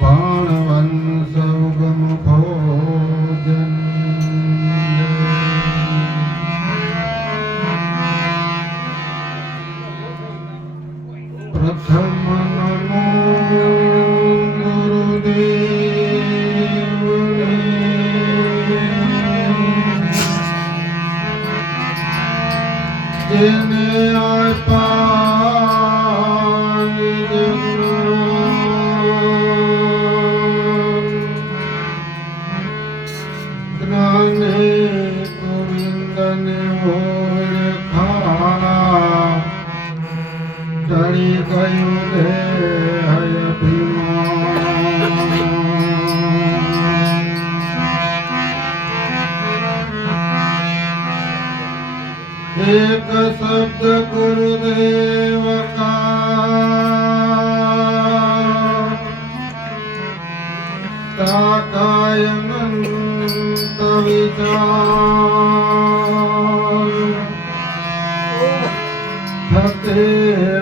बाणवंश उगम भोजन प्रथम नमो જેને આપાની જ્ઞાને ગોવિંદને ઓળખા ટળી ગયું દેહ અભિમાન एक शब्द गुरुदेव का कायनंत विचार थके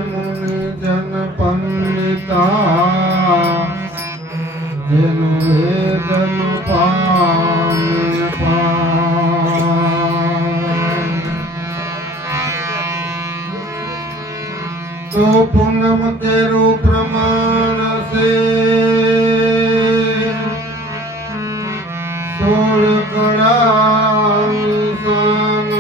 मुनि जन पंडिता જેનું વેદન પામે तो पूनम के रूप प्रमाण से सोल कड़ा निशान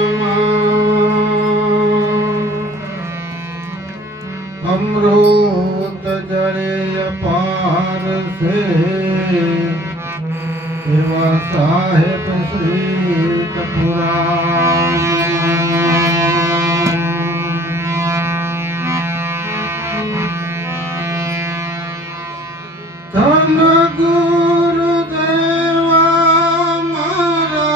अमृत जड़े अपार से एवा साहेब श्री कपुराण धन गुरुदेवा मारा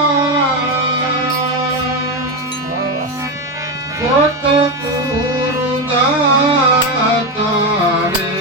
सतगुरु दाता रे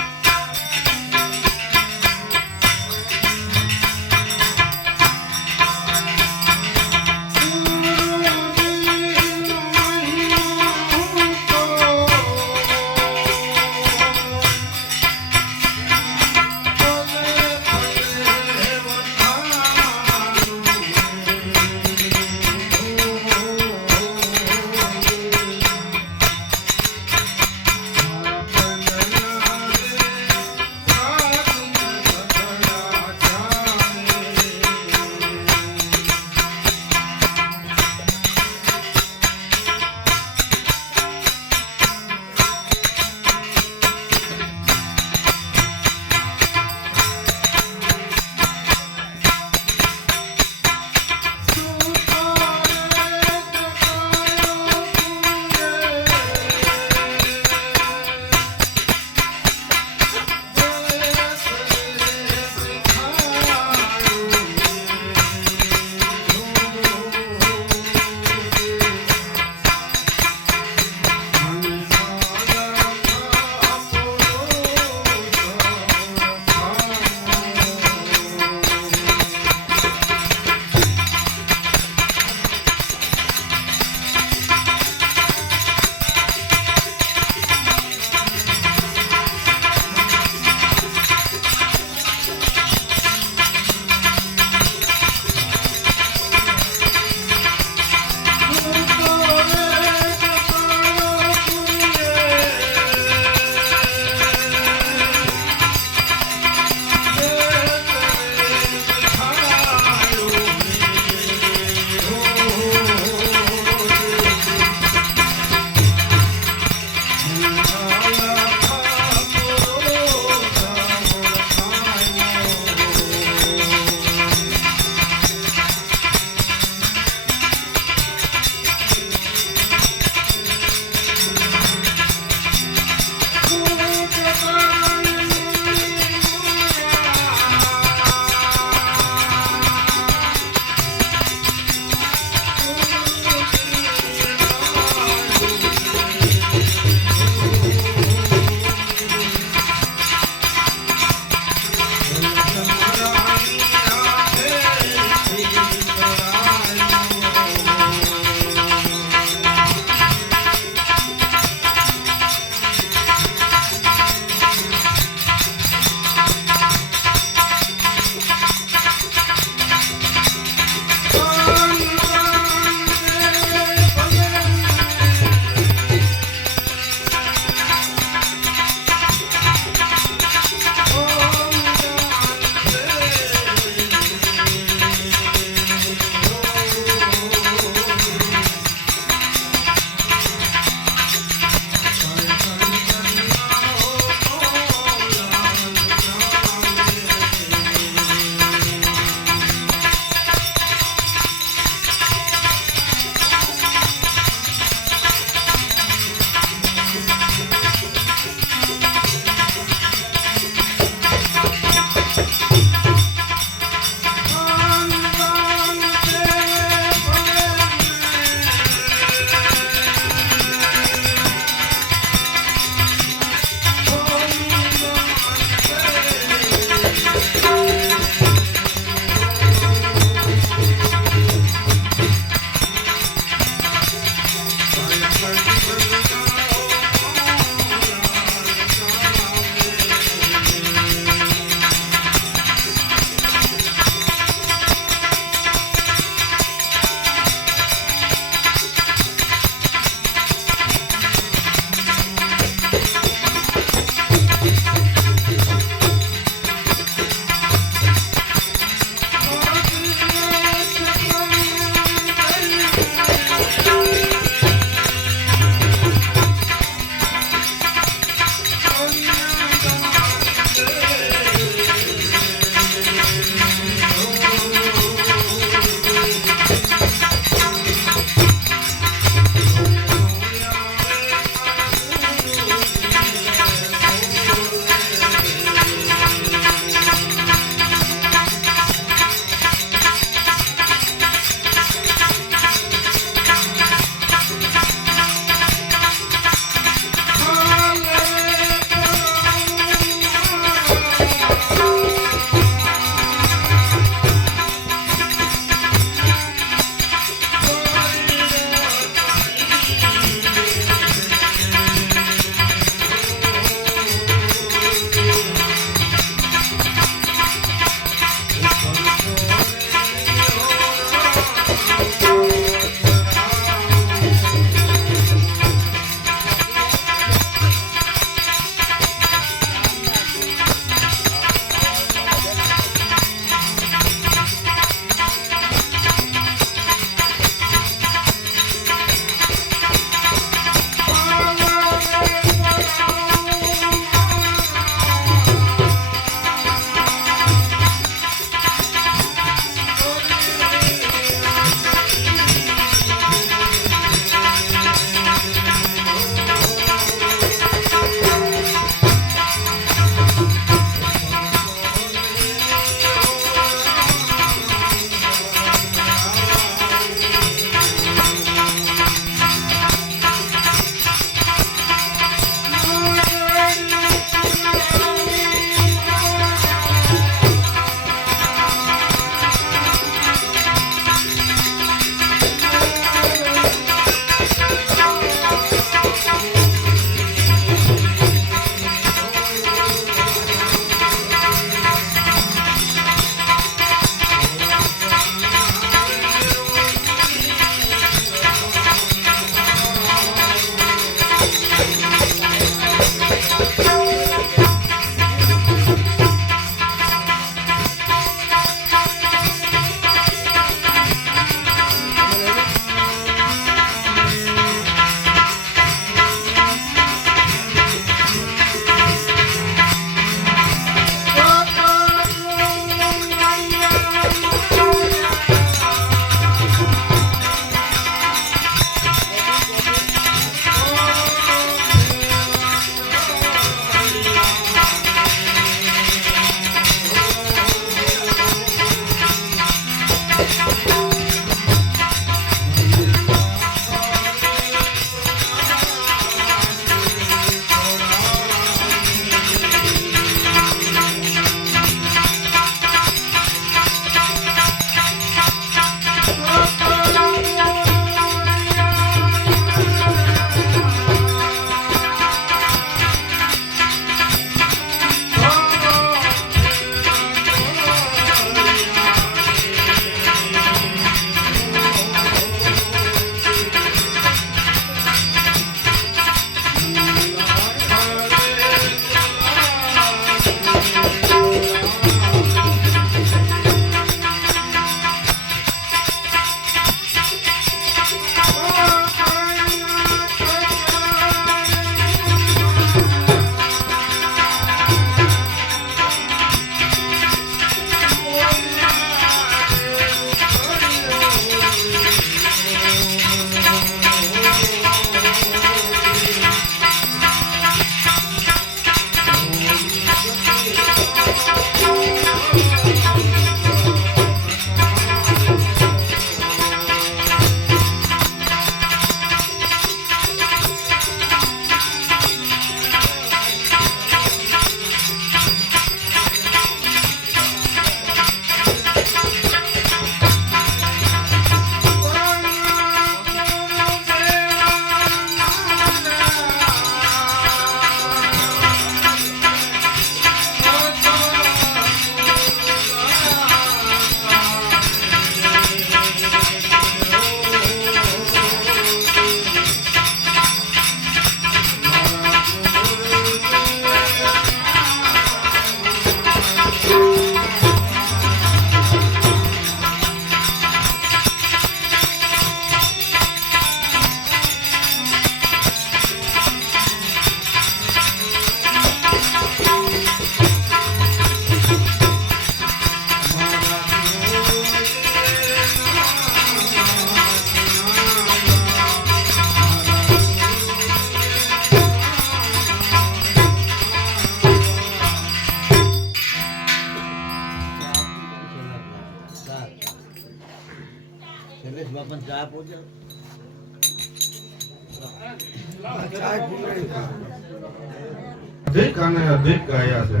અધિક અને અધિક ગાયા છે.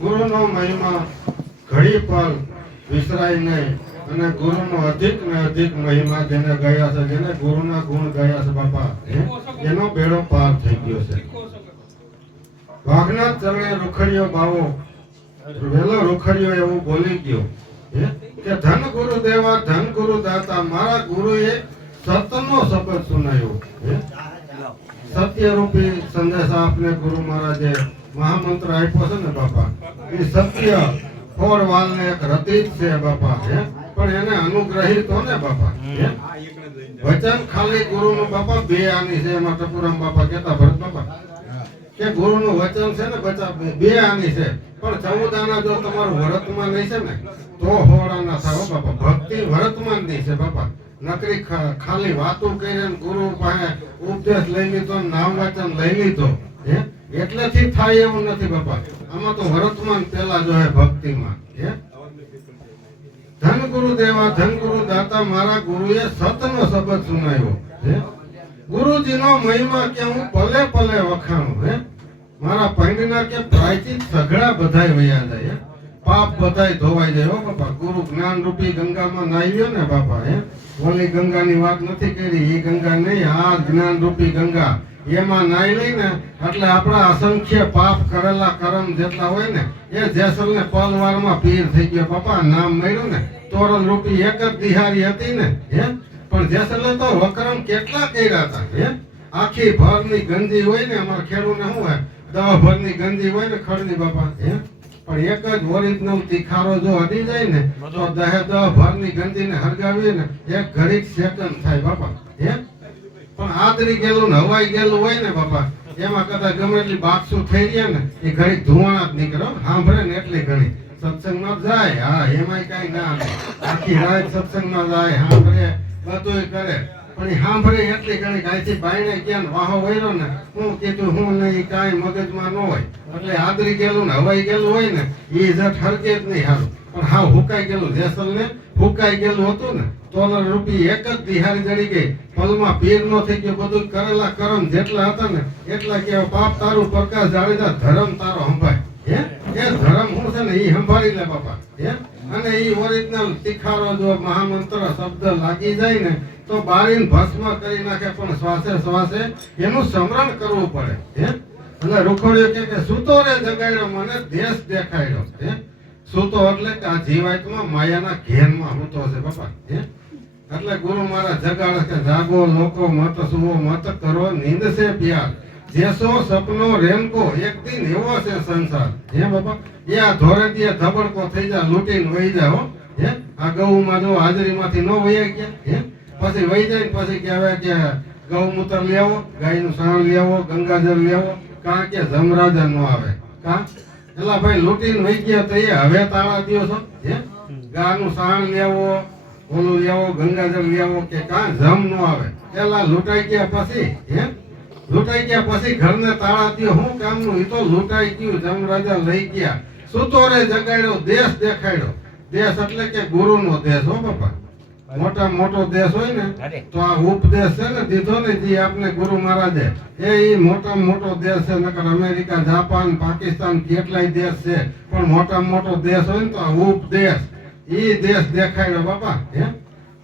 ગુરુનો મહિમા ઘડી પર વિસરાય નહીં અને ગુરુનો અધિક ને અધિક મહિમા જેને ગયા છે, જેને ગુરુના ગુણ ગયા છે બાપા, એનો બેડો પાર થઈ ગયો છે. વાઘના ચરણે રૂખડીયો બાવો વેલો રૂખડીયો એવું બોલી ગયો કે ધન ગુરુ દેવા ધન ગુરુ દાતા, મારા ગુરુએ સતનો શબ્દ સુનાયો. સત્ય રૂપી સંદેશ આપને ગુરુ મહારાજે મહામંત્ર આપ્યો છે ને બાપા, એ સત્ય ફોડવાલ ને એક રતીત છે બાપા, પણ એને અનુગ્રહિત હો ને બાપા. વચન ખાલી ગુરુ નું બાપા બે આની છે, એમાં ટપુરામ બાપા કેતા ભરત બાપા કે ગુરુ નું વચન છે ને બચા બે આની છે, પણ 14 આના જો તમારું વર્તમાન નહીં છે ને તો હોળાના થાવ બાપા. ભક્તિ વર્તમાન ની છે બાપા, નકરી ખાલી વાતો કરીને ગુરુ પાસે ઉપદેશ લઈ લીધો, નામ વાચન લઈ લીધો એટલેથી થાય એવું નથી બાપા. આમાં તો વર્તમાન પેલા જો હે ભક્તિમાં. ધન ગુરુ દેવા ધન ગુરુ દાતા, મારા ગુરુએ સતનો શબ્દ સુનાયો. ગુરુજીનો મહિમા કે હું પલે પલે વખાણું. મારા પંડના કે પ્રાયચિત સઘળા બધાય વયા જાય, પાપ બધાય ધોવાઈ જાય હો બાપા. ગુરુ જ્ઞાન રૂપી ગંગામાં નાહ્યો ને બાપા, ઓલી ગંગાની વાત નથી કરી, એ ગંગા નહીં, આ જ્ઞાન રૂપી ગંગા એમાં નાઈ લઈને એટલે આપણા અસંખ્ય પાપ કરેલા કર્મ જેટલા હોય ને એ જેસલ ને પલવારમાં પીર થઈ ગયો બાપા. નામ મળ્યું ને તોરલ રૂપી એક જ દિહારી હતી ને, પણ જેસલે તો વક્રમ કેટલા કર્યા હતા. આખી ભરની ગંજી હોય ને, અમારા ખેડૂને શું હોય 10 ભરની ગંજી હોય ને ખડની બાપા, પણ એક જ ઓરિજિનલ તીખારો જો અડી જાય ને તો 10 ભરની ગંજીને હરગાવીએ ને એક ઘડીક સેકન્ડ થાય બાપા. પણ આદરી ગયેલું ને હવાઈ ગયેલું હોય ને બાપા, એમાં કદાચ ગમે એટલી બાકસું થઈ ગયા ને એ ઘડીક ધુવાણા જ નીકળો, સાંભળે ને એટલી ઘણી. સત્સંગમાં જાય, હા એમાંય કઈ ના આવે, આખી રાત સત્સંગમાં જાય, સાંભળે બધું કરે, પણ એ સાંભળે એટલી ઘણી. અહીંથી બાયણે ક્યાં વાહો વળ્યો ને હું કીધું હું નહીં કાંઈ મગજમાં ન હોય, એટલે આદરી ગયેલું ને હવાઈ ગયેલું હોય ને એ જટ હરકે જ નહીં સારું. પણ હા હુકાઈ ગયેલું જેસલ ને હુકાઈ ગયેલું હતું ને તોલર રૂપી એક જ દિહારી જડી ગઈ, પલમાં પીર નો થઈ ગયો. બધું કરેલા કરમ જેટલા હતા ને એટલા કે પાપ તારું પ્રકાશ જાળીદા, ધર્મ તારો સંભાય. એ ધર્મ શું છે ને એ સંભાળી લે બાપા. અને એ ઓરિજિનલ તીખારો જો મહામંત્ર શબ્દ લાગી જાય ને તો બારીને ભસ્મ કરી નાખે, પણ શ્વાસે શ્વાસે એનું સ્મરણ કરવું પડે. એટલે રૂખોડિયો કે સૂતો રે જગાડ્યો મને દેશ દેખાડ્યો. સૂતો એટલે કે આ જીવાતમાં માયાના ઘેરમાં સૂતો છે બાપા. એટલે ગુરુ મારા જગાડે કે જાગો લોકો મત સુવો મત કરો નીંદ છે પ્યાર, જેસો સપનો રેનકો એક દિન એવો છે સંસાર. બાપા એ આ ધોરે દિયે ધબડકો થઈ જા લૂટીને વહી જાઓ. આ ગૌમાં જો હાજરીમાંથી ન વહી ગયા, પછી વહી જાય પછી કહેવાય કે ગૌમૂત્ર લેવો, ગાયનું સાણ લેવો, ગંગાજળ લેવો, કારણ કે જમરાજા નો આવે. એલા ભાઈ લૂટીને વહી ગયા તો એ હવે તાળા દ્યો છો. ગાયનું સાણ લેવો, ઓલું લેવો, ગંગાજળ લેવો કે કાં જમ નો આવે. એલા લૂંટાઈ ગયા પછી ઘરને તાળા દ્યો, શું કામનું? એ તો લૂંટાઈ ગયું, જમરાજા લઈ ગયા. સૂતો રે જગાડ્યો દેશ દેખાડ્યો. દેશ એટલે કે ગુરુનો દેશ હો બાપા. મોટા મોટો દેશ હોય ને તો આ ઉપદેશ છે ને દીધો ને જે આપને ગુરુ મહારાજે, એ મોટા મોટો દેશ છે. નકર અમેરિકા, જાપાન, પાકિસ્તાન કેટલાય દેશ છે, પણ મોટા મોટો દેશ હોય ને તો આ ઉપદેશ ઈ દેશ દેખાડ્યો બાપા.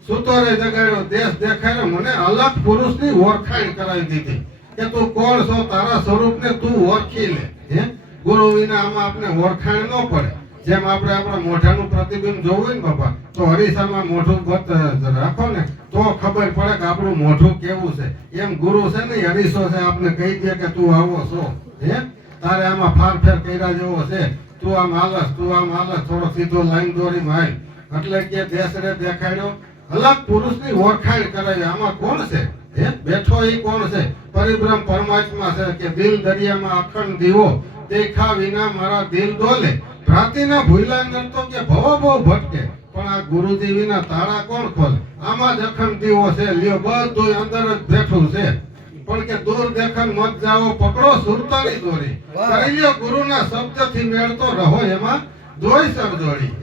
સૂતો રે જગાડ્યો દેશ દેખાડ્યો. મને અલગ પુરુષની ઓળખાણ કરાવી દીધી કે તું કોણ છો, તારા સ્વરૂપને તું ઓળખી લે. ગુરુ વિના આમાં આપણે ઓળખાણ ન પડે. જેમ આપણે આપણા મોઢાનું પ્રતિબિંબ જોવું હોય ને બાપા, તો હરીસામાં મોઢું રાખો ને તો ખબર પડે કે આપણું મોઢું કેવું છે. એમ ગુરુ છે ને હરીસો છે, આપણે કહી દે કે તું આવો છો, તારે આમાં ફારફેર કર્યા જેવો છે, તું આમ હાલસ થોડો સીધો લાઈન દોરી માલ. એટલે કે દેશ રે દેખાડ્યો, અલગ પુરુષની ઓળખાણ કરાવી. આમાં કોણ છે? બેઠો એ કોણ છે? પરિબ્રહ્મ પરમાત્મા છે કે દિલ દરિયામાં અખંડ દીવો દેખા વિના મારા દિલ ડોલે. ભ્રાતિના ભૂલા નરતો કે ભવો બહુ ભટકે, પણ આ ગુરુજી વિના તાળા કોણ ખોલે? આમાં જ અખંડ દીવો છે, લ્યો બધું અંદર જ બેઠું છે. પણ કે દૂર દેખન મત જાઓ, પકડો સુરતાની દોરી, કરી લ્યો ગુરુના શબ્દથી મેળતો રહો એમાં દોઈ સરજોડી.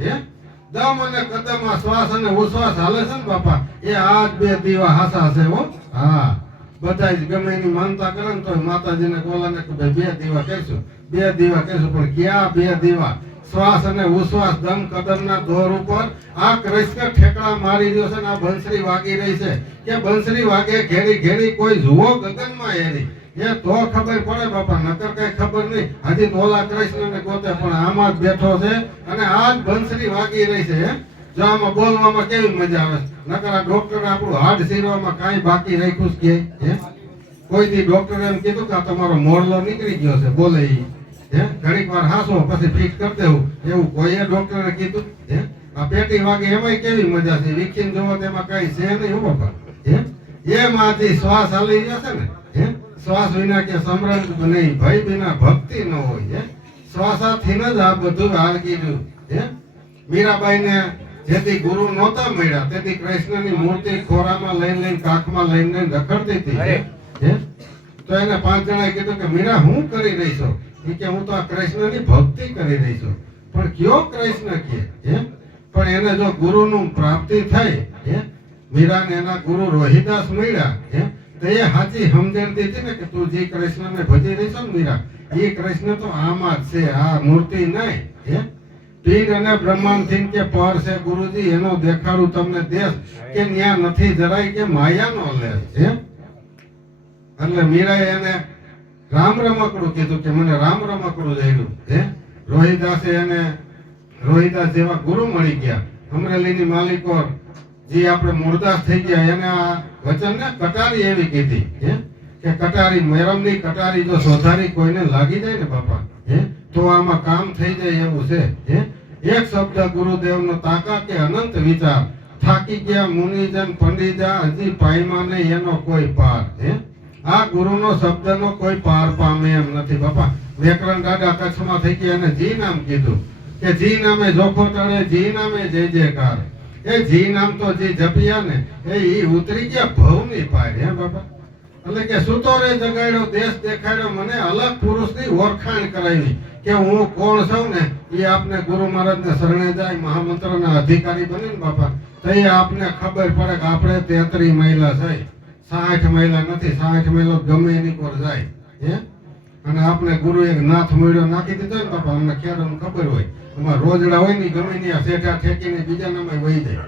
દમ અને કદમ આ શ્વાસ અને ઉશ્વાસ હાલે છે ને બાપા, એ આ જ બે દીવા હાસા છે હો. હા, બધા જ ગમે એની માનતા કરે ને તો માતાજીને બોલાને કે ભાઈ બે દીવા કહેશું, બે દીવા કહેશું, પણ ક્યાં બે દીવા? શ્વાસ અને ઉશ્વાસ દમ કદમના દોર ઉપર આ કૃષ્ણ ઠેકડા મારી રહ્યો છે ને આ બંસરી વાગી રહી છે કે બંસરી વાગે ઘેરી ઘેરી કોઈ જુઓ ગગનમાં એરી, એ તો ખબર પડે બાપા, નકર કઈ ખબર નહીં. હજી તોલા કૃષ્ણને ગોતે પણ આમાં જ બેઠો છે અને આ જ બંસરી વાગી રહી છે. જો આમાં બોલવામાં કેવી મજા આવે, નકર આ ડોક્ટર આપણું હાડ સીરવામાં કાંઈ બાકી રાખ્યું છે કે? કોઈ દી ડોક્ટરે એમ કીધું કે આ તમારો મોરલો નીકળી ગયો છે બોલે ઈ, ઘડીક વાર હાસો પછી ફિટ કરી દેવું, એવું કોઈએ ડોક્ટરે કીધું? આ પેટી વાગે એમાંય કેવી મજા છે, વિકસીને જોવો તેમાં કઈ છે નહીં હો બાપા. એમાંથી શ્વાસ હાલી ગયો છે ને, શ્વાસ વિના કે સમરણ નહીં, ભય વિના ભક્તિ ન હોય. શ્વાસાથી જ આ બધું હાલકી રહ્યું. મીરાબાઈ ને જેથી ગુરુ નહોતા મળ્યા તેથી કૃષ્ણની મૂર્તિ ખોરામાં લઈને કાખમાં લઈને રખડતી હતી. તો એને 5 જણાએ કીધું કે મીરા હું કરી રહી છો? કે હું તો આ કૃષ્ણની ભક્તિ કરી રહી છું. પણ કયો કૃષ્ણ કે? પણ એને જો ગુરુનું પ્રાપ્તિ થઈ, મીરાને એના ગુરુ રોહિદાસ મળ્યા, તો એ સાચી સમજણ દીધી ને કે તું જે કૃષ્ણને ભજી રહી છો ને મીરા, એ કૃષ્ણ તો આમાં જ છે, આ મૂર્તિ નહીં. પીર અને બ્રહ્માંડ થી કે પર છે ગુરુજી, એનો દેખાડું તમને દેશ કે ન્યા નથી જરાય કે માયાનો લેશ. એટલે મીરાએ એને રામ રમકડું કીધું કે મને રામ રમકડું જઈડું. રોહિદાસે એને રોહિદાસ જેવા ગુરુ મળી ગયા. અમરેલીની માલિકોર જે આપણે મૂળદાસ થઈ ગયા એને આ વચન ને કટારી એવી કીધી કે કટારી મેરમની કટારી જો સોધારી કોઈને લાગી જાય ને બાપા, તો આમાં કામ થઈ જાય એવું છે. એક શબ્દ ગુરુદેવનો તાકા કે અનંત વિચાર, થાકી ગયા મુનિજન પંડિજા હજી પાયમાં નહીં એનો કોઈ પાર. આ ગુરુનો શબ્દનો કોઈ પાર પામે એમ નથી બાપા. વ્યાકરણ દાદા કચ્છમાં થઈ ગયા અને જી નામ કીધું કે જી નામે જોખો ટળે, જી નામે જય જયકાર. એ જી નામ તો જે જપ્યા ને એ ઉતરી ગયા ભવની પાર. બાપા એટલે કે સુતોરે જગાડ્યો દેશ દેખાડ્યો, મને અલગ પુરુષની ઓળખાણ કરાવી કે હું કોણ છું ને એ આપને ગુરુ મહારાજને શરણે જાય, મહામંત્રના અધિકારી બને ને બાપા, તો એ આપને ખબર પડે કે આપણે 33 મહિલા છે, 60 મહિલા નથી. 60 મહિલા ગમે એની પર જાય. અને આપણે ગુરુ એક નાથ મળ્યો નાખી દીધો ને બાપા, અમને ખેડૂત ખબર હોય, અમારા રોજડા હોય ને ગમે ને શેઠા ઠેકીને બીજા નામે વહી જાય.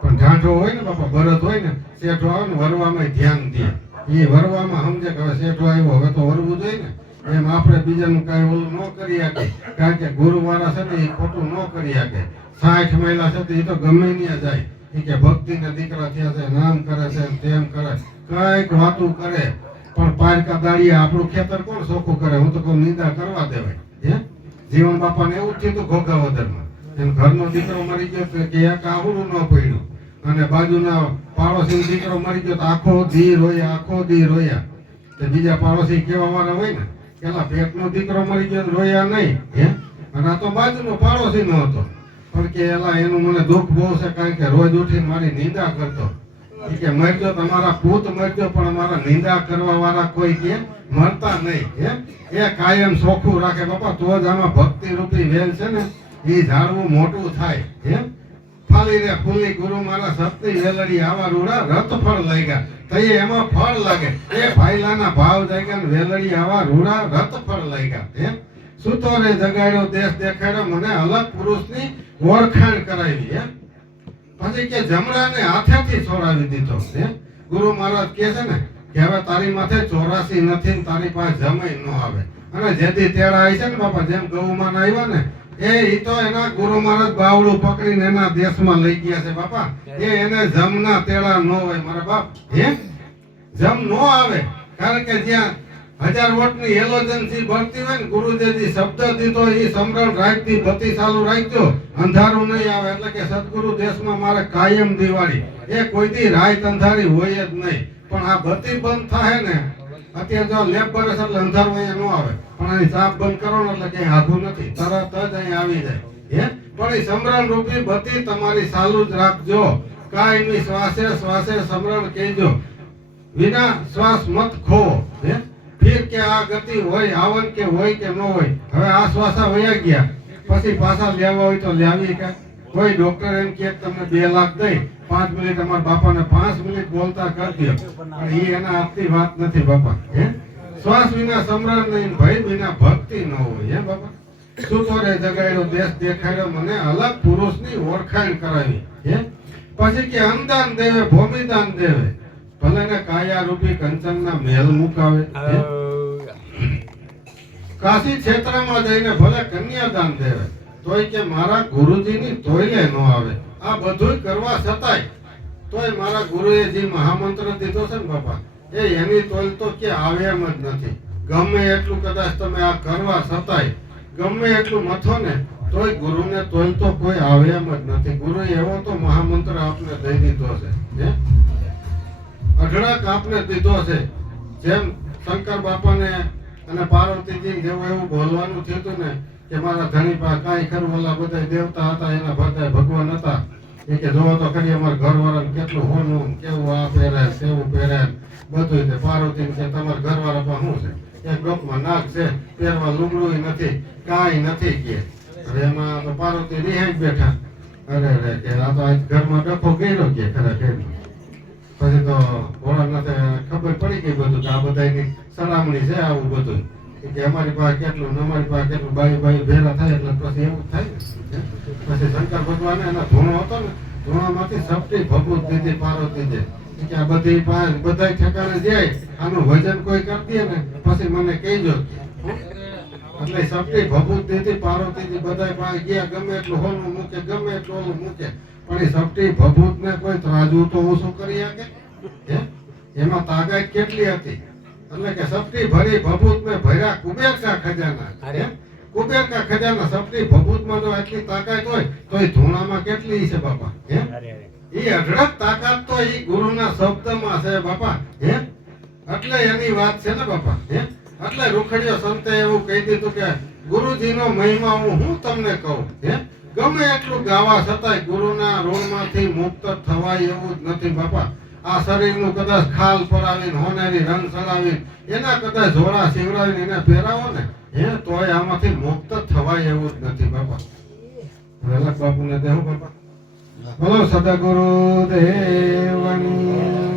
પણ ઢાંઠો હોય ને બાપા, ભરત હોય ને, શેઠો આવે ને વરવામાં ધ્યાન દે, એ વરવામાં સમજે કે હવે શેઠો આવ્યો હવે તો વરવું જોઈએ ને. એમ આપણે બીજાનું કાંઈ ઓલું ન કરી શકે, કારણ કે ગુરુ વાળા છે ને એ ખોટું ન કરી શકે. 60 મહિલા છે એ તો ગમે ત્યાં જાય, એ કે ભક્તિના દીકરા થયા છે, નામ કરે છે, તેમ કરે, કઈક વાતું કરે, પણ પારકા દાળીએ આપણું ખેતર કોણ ચોખ્ખું કરે? હું તો કોઈ નિંદા કરવા દેવાય. જીવન બાપાને એવું જ થયું ઘોઘાવદરમાં, એમ ઘરનો દીકરો મરી ગયો કે એક આવડું ન પડ્યું, અને બાજુના પાડોશી દીકરો મરી ગયો તો આખો દી રોયા, આખો દી રોયા. તો બીજા પાડોશી કેવા વાળા હોય ને, પેલા પેટનો દીકરો મરી ગયો રોયા નહીં, અને આ તો બાજુનો પાડોશી નો હતો, પણ કે એલા એનું મને દુઃખ બહુ છે, કારણ કે રોજ ઉઠીને મારી નિંદા કરતો. કે મરજો તમારા પૂત મરજો, પણ અમારા નિંદા કરવા વાળા કોઈ કે મરતા નહીં. એ કાયમ ચોખ્ખું રાખે બાપા, તો જ આમાં ભક્તિ રૂપી વેલ છે ને એ ઝાડવું મોટું થાય. ફાલી રે ફૂલી ગુરુ મારા સત્ય વેલડી આવા રૂડા રત ફળ લાગ્યા, તો એમાં ફળ લાગે. એ ભાઈલાના ભાવ જાગ્યા ને વેલડી આવા રૂડા રત ફળ લાગ્યા. સુતો રે જગાડ્યો દેશ દેખાડ્યો, મને અલગ પુરુષની ઓળખાણ કરાવી. પછી કે જમણાને હાથેથી છોડાવી દીધો. ગુરુ મહારાજ કે છે ને કે હવે તારી માથે 84 નથી, તારી પાસે જમાઈ ન આવે. અને જેથી તેડા આવી છે ને બાપા, જેમ ગૌમાન આવ્યા ને એ તો એના ગુરુ મહારાજ બાવડું પકડીને એના દેશમાં લઈ ગયા છે બાપા. એને જમના તેડા ન હોય મારા બાપ, જમ ન આવે, કારણ કે જ્યાં 1000 વોટની એલોજન્સી ભરતી હોય ને, ગુરુદેવજી શબ્દ દીધો એ સમરણ રાખતી બત્તી ચાલુ રાખજો, અંધારું નહીં આવે. એટલે કે સદગુરુ દેશમાં મારે કાયમ દિવાળી, એ કોઈ દી રાત અંધારી હોય જ નહીં. પણ આ બત્તી બંધ થાય ને, અત્યારે જો લેપ બરસ એટલે અંધારું અહીંયા ન આવે, પણ આની ચાપ બંધ કરો ને એટલે ક્યાંય આઘું નથી, તરત જ અહીંયા આવી જાય. પણ એ સમરણ રૂપી બત્તી તમારી ચાલુ જ રાખજો, કાયમી શ્વાસે શ્વાસે સમરણ કહેજો, વિના શ્વાસ મત ખો. ફીર કે આ ગતિ હોય આવન કે હોય કે ન હોય, હવે આ શ્વાસા વયા ગયા પછી પાછા લેવા હોય તો લાવી કે કોઈ ડોક્ટર એમ કહે કે તમને 2 લાખ દઈ 5 મિનિટ અમારા બાપાને 5 મિનિટ બોલતા કરી દો, પણ એ એના હાથની વાત નથી બાપા. હે શ્વાસ વિના સમરણ નહીં, ભય વિના ભક્તિ ન હોય. હે બાપા સુતોરે જગાડ્યો, દેશ દેખાડ્યો, મને અલગ પુરુષની ઓળખાણ કરાવી. હે પછી કે અન્નદાન દેવે ભૂમિદાન દેવે, ભલે ને કાયા રૂપી કંચનના મહેલ મુકાવે. કાશી ક્ષેત્રમાં જઈને ભલે કન્યાદાન દેવે, તોય કે મારા ગુરુજીની તોયલે ન આવે. આ બધું કરવા છતાંય તોય મારા ગુરુએ જે મહામંત્ર દીધો છે ને બાપા, એ એની તોલ તો કે આવે એમ જ નથી. ગમે એટલું કદાચ તમે આ કરવા છતાંય ગમે એટલું મથો ને તોય ગુરુને તોલ તો કોઈ આવે એમ જ નથી. ગુરુએ એવો તો મહામંત્ર આપને દઈ દીધો છે. હે અઢળક આપને દીધો છે. જેમ શંકર બાપાને અને પાર્વતીજી જેવું એવું બોલવાનું થયું હતું ને કે મારા ધણી પાસે કાંઈ ખરું, ઓલા બધા દેવતા હતા, એના બધા ભગવાન હતા. એ કે જોવો તો ખરી અમારા ઘરવાળાને કેટલું હોનું, કેવું આ પહેરે, કેવું પહેરે, બધું. પાર્વતી કે તમારા ઘરવાળા પાસે શું છે? એક ડોકમાં નાક છે, પહેરવા લુગડું નથી, કાંઈ નથી કે. હવે એમાં તો પાર્વતી રિહાઈ બેઠા. અરે રે કે આ તો આજ ઘરમાં ડખો કર્યો કે ખરેખર. પછી તો ભોળાનાથે ખબર પડી ગઈ બધું કે આ બધાની સલામણી છે આવું બધું, કે અમારી પાસે કેટલું ને અમારી પાસે કેટલું, બાઈ ભેરા થાય એટલે પછી એવું થાય ને. પછી શંકર ભગવાન એના ધૂણો હતો ને, ધૂણામાંથી સપટી ભભૂત દીધી પાર્વતીજી કે આ બધી બધા ઠેકાણે જાય, આનું વજન કોઈ કરી દે ને પછી મને કહેજો. એટલે સપટી ભભૂત દીધી પાર્વતીજી બધા પાસે ગયા, ગમે એટલું હોલું મૂકે, ગમે એટલું ઓલું મૂકે, પણ એ સપટી ભભૂત ને કોઈ ત્રાજવું તો ઓછું કરી શકે? એમાં તાકાત કેટલી હતી? એટલે કે સપટી ભરી ભભૂત ને ભર્યા કુબેર કા ખજાના. કુબેર કા ખજાના સપટી ભભૂત માં જો આટલી તાકાત હોય તો એ ધૂણામાં કેટલી છે બાપા? હે એ અઢળક તાકાત તો એ ગુરુના શબ્દમાં છે બાપા. હે એટલે એની વાત છે ને બાપા. હે એટલે રૂખડીયો સંતે એવું કહી દીધું કે ગુરુજીનો મહિમા હું તમને કહું. હે ગમે એટલું ગાવા છતાંય ગુરુના ઋણમાંથી મુક્ત થવાય એવું જ નથી બાપા. આ શરીરનું કદાચ ખાલ પરાવીને, હોનેરી રંગ સળાવીને, એના કદાચ ઝોળા સિવડાવીને એને પહેરાવો ને, હે તોય આમાંથી મુક્ત થવાય એવું જ નથી બાપા. વેલક બાપુને દેવું બાપા. બોલો સદગુરુ દેવની